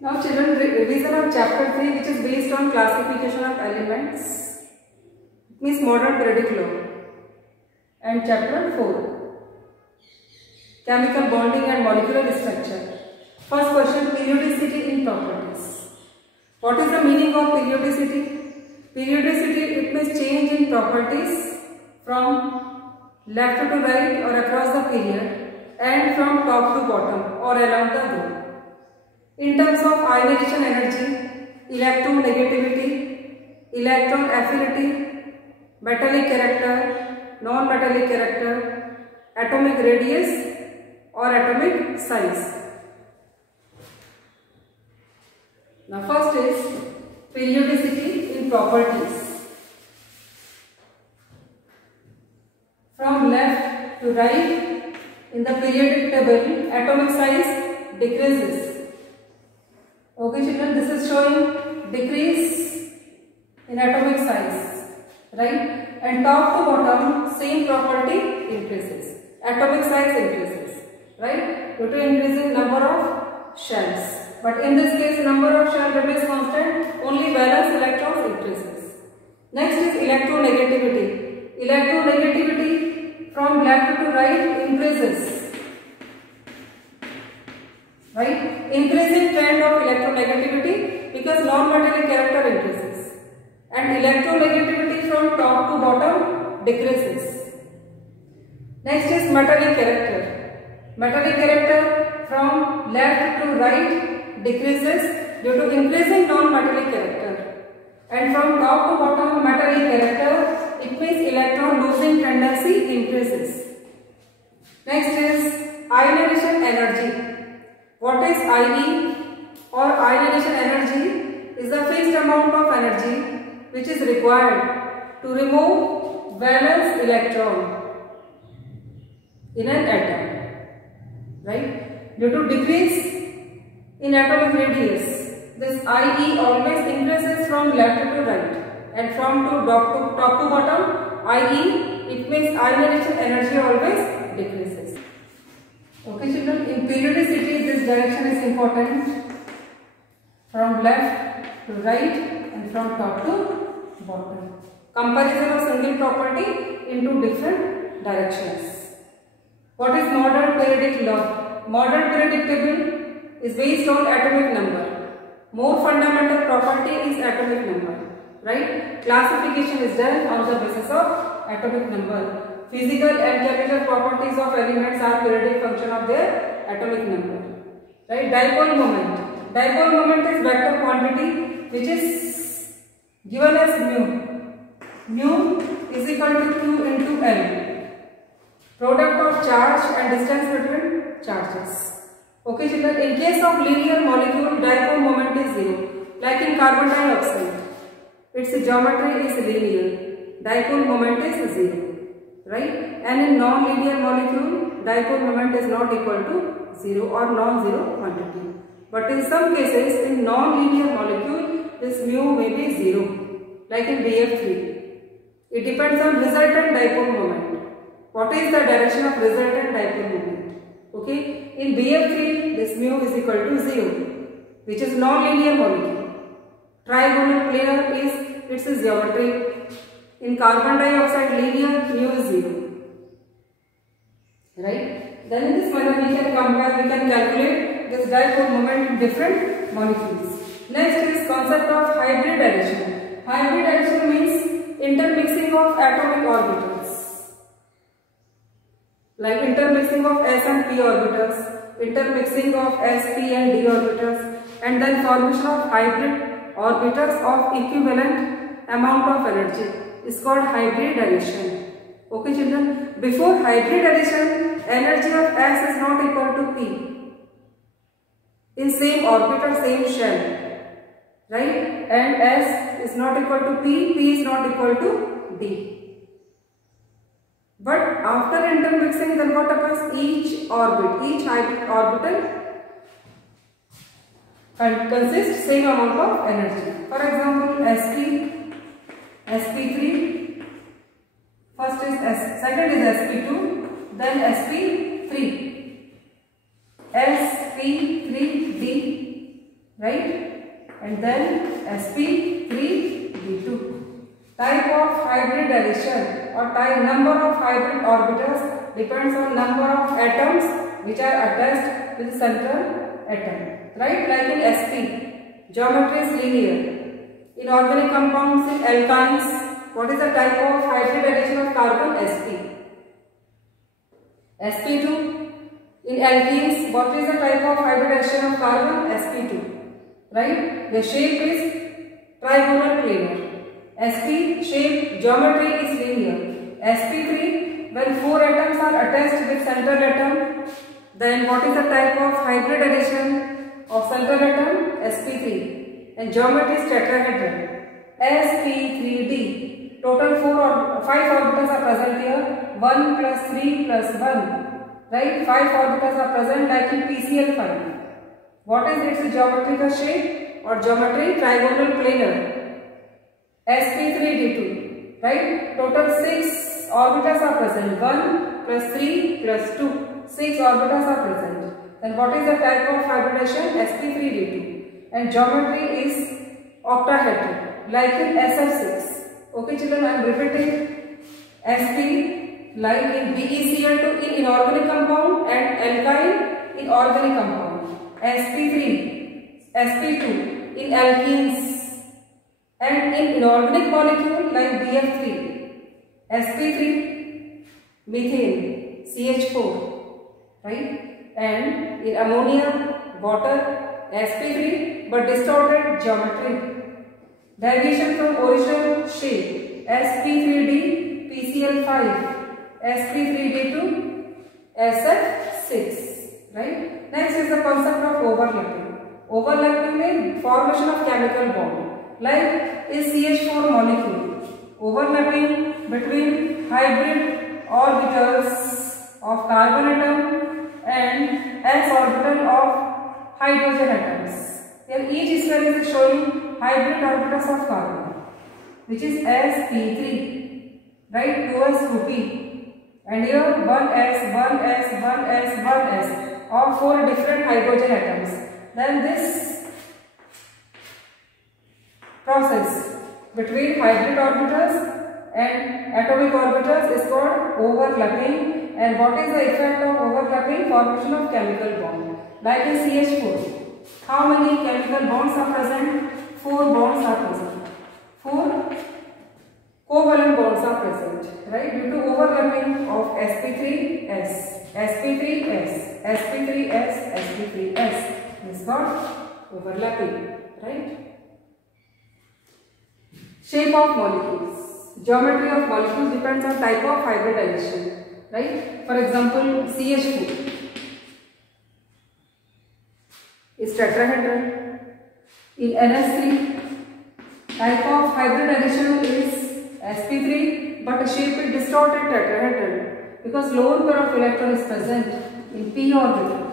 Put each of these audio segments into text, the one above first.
Now children, revision of chapter 3, which is based on classification of elements, means modern periodic law, and chapter 4, chemical bonding and molecular structure. First question, periodicity in properties. What is the meaning of periodicity? Periodicity, it means change in properties from left to right or across the period and from top to bottom or along the group. In terms of ionization energy, electronegativity, electron affinity, metallic character, non-metallic character, atomic radius or atomic size. Now first is periodicity in properties. From left to right in the periodic table, atomic size decreases. Okay children, this is showing decrease in atomic size, right? And top to bottom, same property increases. Atomic size increases, right? Due to increasing number of shells. But in this case, number of shells remains constant, only valence electrons increases. Next is electronegativity. Electronegativity from left to right increases, right? Increasing trend of electronegativity because non-metallic character increases. And electronegativity from top to bottom decreases. Next is metallic character. Metallic character from left to right decreases due to increasing non-metallic character. And from top to bottom metallic character, it means electron losing tendency increases. Next is ionization energy. What is IE or ionization energy is the fixed amount of energy which is required to remove valence electron in an atom, right? Due to decrease in atomic radius, this IE always increases from left to right and from top to bottom IE, it means ionization energy always decreases. Okay children, in periodicity this direction is important, from left to right and from top to bottom. Comparison of single property into different directions. What is modern periodic law? Modern periodic table is based on atomic number. More fundamental property is atomic number, right? Classification is done on the basis of atomic number. Physical and chemical properties of elements are periodic function of their atomic number, right? Dipole moment. Dipole moment is vector quantity which is given as mu. Mu is equal to Q into L. Product of charge and distance between charges. Okay children, in case of linear molecule, dipole moment is 0. Like in carbon dioxide, its geometry is linear. Dipole moment is 0. Right? And in non-linear molecule, dipole moment is not equal to 0 or non-zero quantity. But in some cases, in non-linear molecule, this mu may be 0. Like in BF3. It depends on resultant dipole moment. What is the direction of resultant dipole moment? Okay? In BF3, this mu is equal to 0, which is non-linear molecule. Trigonal planar is its geometry. In carbon dioxide linear, mu is 0. Right? Then in this manner we can compare, we can calculate this dipole moment in different molecules. Next is concept of hybrid addition. Hybrid addition means intermixing of atomic orbitals. Like intermixing of s and p orbitals, intermixing of sp and d orbitals, and then formation of hybrid orbitals of equivalent amount of energy is called hybrid addition. Okay children, before hybrid addition, energy of S is not equal to P in same orbital, same shell, right? And S is not equal to P, P is not equal to D. But after intermixing, then what occurs? Each orbit, each hybrid orbital consists same amount of energy. For example, sp3, first is second is sp2, then sp3, sp3d, right? and then sp3d2. Type of hybrid addition or type number of hybrid orbitals depends on number of atoms which are attached with the central atom. Right? Like in sp, geometry is linear. In organic compounds, in alkynes, what is the type of hybrid addition of carbon? sp. sp2. In alkenes, what is the type of hybrid addition of carbon? sp2. Right? The shape is trigonal planar. sp shape geometry is linear. sp3, when 4 atoms are attached with central atom, then what is the type of hybrid addition of central atom? sp3. And geometry is tetrahedral. sp3d. Total 5 orbitals are present here. 1 plus 3 plus 1. Right? 5 orbitals are present like in PCl5. What is its geometrical shape or geometry? Trigonal planar. sp3d2. Right? Total 6 orbitals are present. 1 plus 3 plus 2. 6 orbitals are present. Then what is the type of hybridization? sp3d2. And geometry is octahedral like in SF6. Okay children, I am repeating. sp like in BeCl2 in inorganic compound and alkyne in organic compound. sp3, sp2 in alkenes and in inorganic molecule like BF3. sp3 methane CH4, right? And in ammonia, water, sp3 but distorted geometry. Deviation from original shape sp3d PCl5, sp3d2 SF6, right? Next is the concept of overlapping. Overlapping means formation of chemical bond. Like is CH4 molecule. Overlapping between hybrid orbitals of carbon atom and s orbital of hydrogen atoms. Here each sphere is showing hybrid orbitals of carbon, which is sp3, right? 2s 2p, and here 1s 1s 1s 1s of 4 different hydrogen atoms. Then this process between hybrid orbitals and atomic orbitals is called overlapping. And what is the effect of overlapping? Formation of chemical bond. Like in CH4, how many chemical bonds are present? 4 bonds are present. 4 covalent bonds are present, right? Due to overlapping of sp3s, sp3s, sp3s, sp3s. This got overlapping, right? Shape of molecules. Geometry of molecules depends on type of hybridization, right? For example, CH4 is tetrahedral. In NS3, type of hybrid addition is sp3, but the shape is distorted tetrahedral because lone pair of electron is present in p orbital.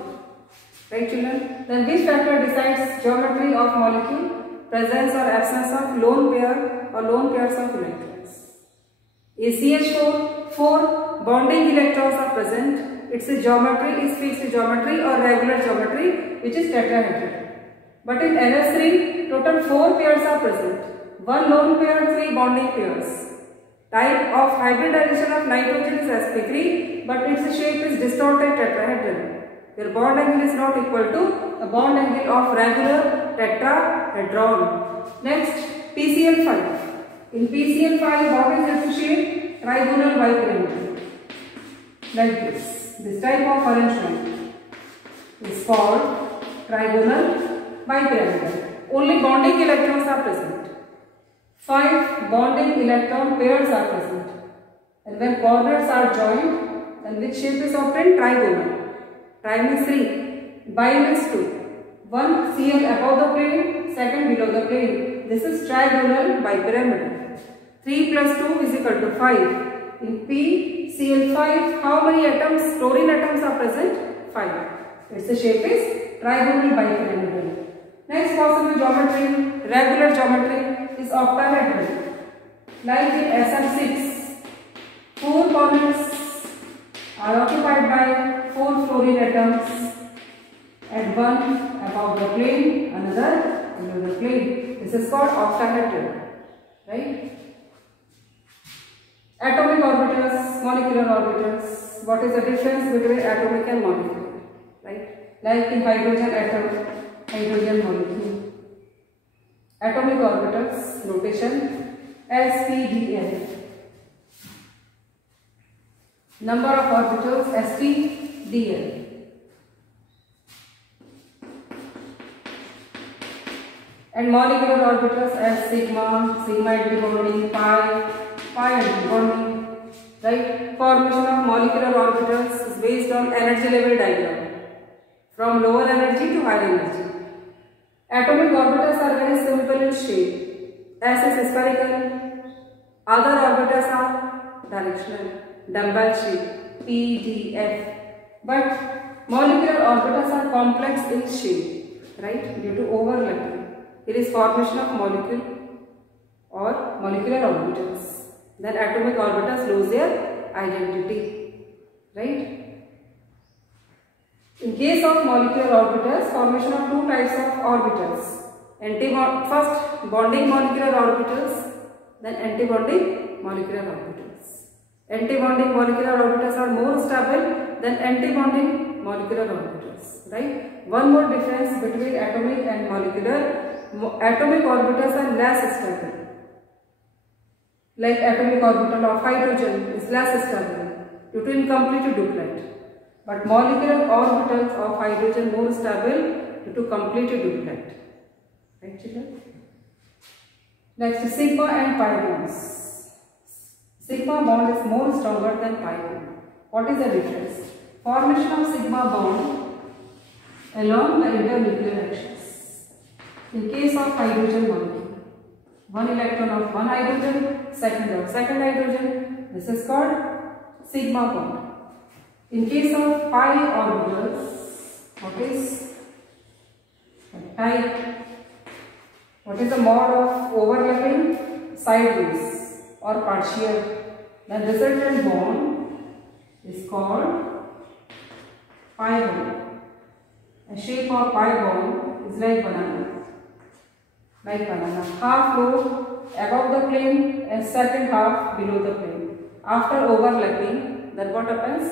Right children? Then which factor decides geometry of molecule? Presence or absence of lone pair or lone pairs of electrons. In CH4, 4 bonding electrons are present. Its geometry is fixed geometry or regular geometry, which is tetrahedral. But in NS3, total 4 pairs are present. 1 lone pair, 3 bonding pairs. Type of hybridization of nitrogen is sp3, but its shape is distorted tetrahedral. Your bond angle is not equal to the bond angle of regular tetrahedron. Next, PCl5. In PCl5, what is its shape? Trigonal bipyramidal. Like this. This type of arrangement is called trigonal bipyramidal. Only bonding electrons are present. 5 bonding electron pairs are present. And when corners are joined, then which shape is obtained? Trigonal. Tri means 3. Bi means 2. 1 Cl above the plane, second below the plane. This is trigonal bipyramidal. 3 plus 2 is equal to 5. In PCl5, how many atoms, chlorine atoms are present? 5. Its shape is trigonal bipyramidal. Next possible geometry, regular geometry, is octahedral. Like in SF6, 4 corners are occupied by 4 fluorine atoms, and one above the plane, another below the plane. This is called octahedral, right? Atomic orbitals, molecular orbitals. What is the difference between atomic and molecular? Right? Like in hydrogen atom, hydrogen molecule. Atomic orbitals, notation sp_dn. Number of orbitals sp_dn. And molecular orbitals as sigma, sigma antibonding, pi antibonding, right? Formation of molecular orbitals is based on energy level diagram, from lower energy to higher energy. Atomic orbitals are very simple in shape. S is spherical, other orbitals are directional, dumbbell shape, P, D, F. But molecular orbitals are complex in shape, right? Due to overlapping. It is formation of molecule or molecular orbitals. Then atomic orbitals lose their identity, right? In case of molecular orbitals, formation of two types of orbitals. First, bonding molecular orbitals, then antibonding molecular orbitals. Antibonding molecular orbitals are more stable than antibonding molecular orbitals, right? One more difference between atomic and molecular. Atomic orbitals are less stable. Like atomic orbital of hydrogen is less stable due to incomplete duplet. But molecular orbitals of hydrogen more stable due to complete duplet. Right, children? Next, sigma and pi bonds. Sigma bond is more stronger than pi bond. What is the difference? Formation of sigma bond along the internuclear axis. In case of hydrogen molecule, one electron of one hydrogen, second of second hydrogen, this is called sigma bond. In case of pi orbitals, what is the type? What is the mode of overlapping? Sideways or partial. The resultant bond is called pi bond. The shape of pi bond is like banana. Half flow above the plane and second half below the plane. After overlapping, then what happens?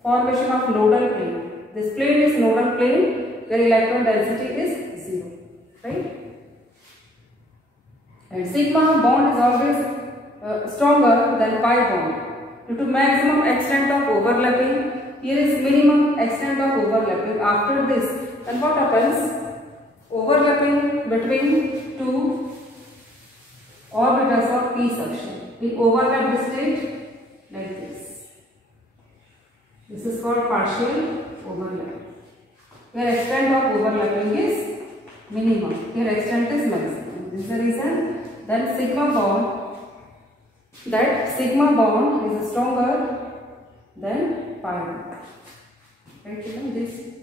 Formation of nodal plane. This plane is nodal plane where electron density is 0, right? And sigma bond is always stronger than pi bond due to maximum extent of overlapping. Here is minimum extent of overlapping. After this, then what happens? Overlapping between two orbitals of p section. In overlapped state, like this. This is called partial overlap. Here extent of overlapping is minimum. Here extent is maximum. This is the reason. Then sigma bond. That sigma bond is stronger than pi bond. Right? This.